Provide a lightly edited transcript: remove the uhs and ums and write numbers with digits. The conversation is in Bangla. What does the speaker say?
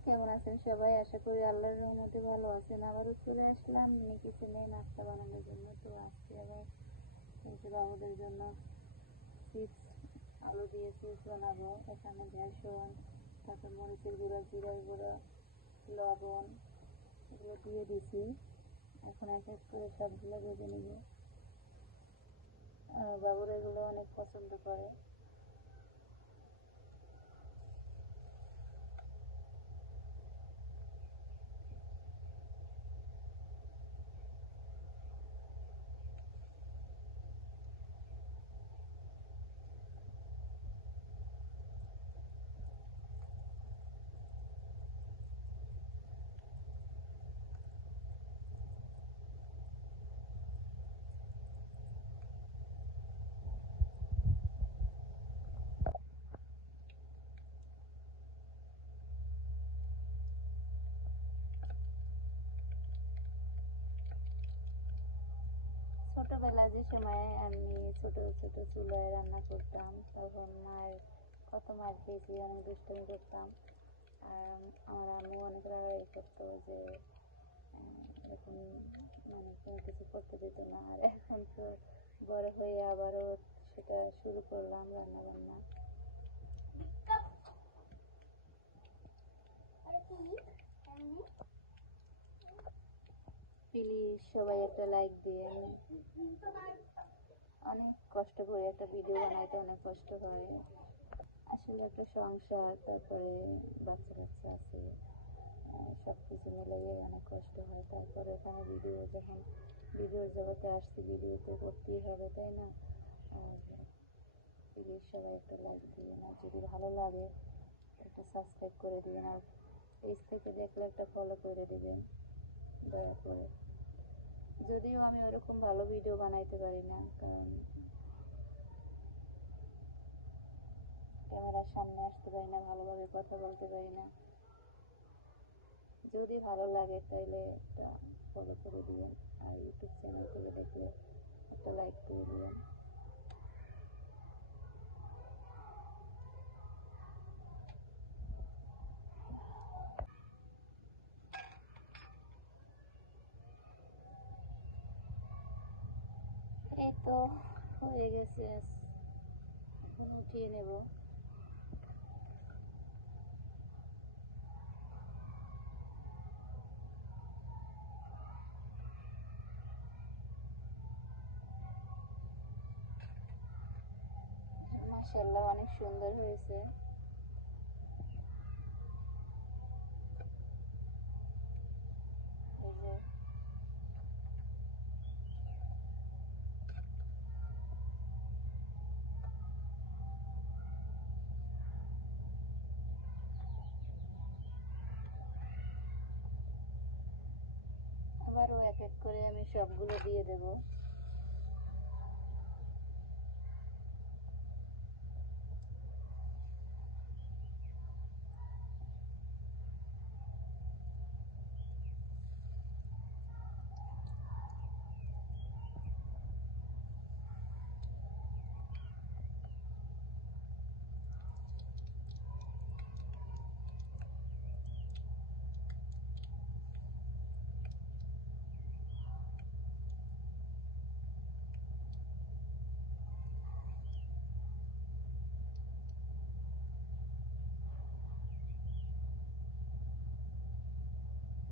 কেমন আছেন সবাই? আশা করি আল্লাহর রহমতে ভালো আছেন। আবারও চলে আসলাম মিনি কিচেনে নাস্তা বানানোর জন্য। তো আজকে আবার কিন্তু বাবুদের জন্য চিপস, আলু দিয়ে চিপস বানাবো। এখানে বেসন, তারপর মরিচের গুঁড়া, জিরার গুঁড়া, লবণ এগুলো দিয়ে দিছি। এখন এক এক করে সবগুলো ভেজে নিব। বাবুরা এগুলো অনেক পছন্দ করে। ছোটবেলায় যে সময় আমি ছোট ছোট চুলায় রান্না করতাম, তখন মায়ের কত মার খেয়েছি, অনেক দুষ্টুমি করতাম। আর আমার আম্মু অনেক রাগারাগি করতো যে এখন মানে কোনো কিছু করতে দিত না। আর এখন তো বড় হয়ে আবারও সেটা শুরু করলাম রান্না বান্না। প্লিজ সবাই একটা লাইক দিয়ে। অনেক কষ্ট করে একটা ভিডিও বানাইতে অনেক কষ্ট হয় আসলে। একটা সংসার, তারপরে বাচ্চা কাচ্চা আছে, সব কিছু মিলিয়ে অনেক কষ্ট হয়। তারপরে এখানে যখন ভিডিওর জগতে আসছি, ভিডিও তো করতেই হবে, তাই না? আর প্লিজ সবাই একটা লাইক দিবেন, আর যদি ভালো লাগে একটা সাবস্ক্রাইব করে দিবেন, আর পেজ থেকে দেখলে একটা ফলো করে দিবেন দয়া করে। যদিও আমি ওরকম ভালো ভিডিও বানাইতে পারি না, কারণ ক্যামেরার সামনে আসতে পারি না, ভালোভাবে কথা বলতে পারি না। যদি ভালো লাগে তাহলে একটা ফলো করে দিবেন, আর ইউটিউব চ্যানেল থেকে দেখলে একটা লাইক করে দিবেন। এই তো হয়ে গেছে, এখন উঠিয়ে নেব। মাশাআল্লাহ অনেক সুন্দর হয়েছে। এই যে আবারও এক এক করে আমি সবগুলো দিয়ে দেব।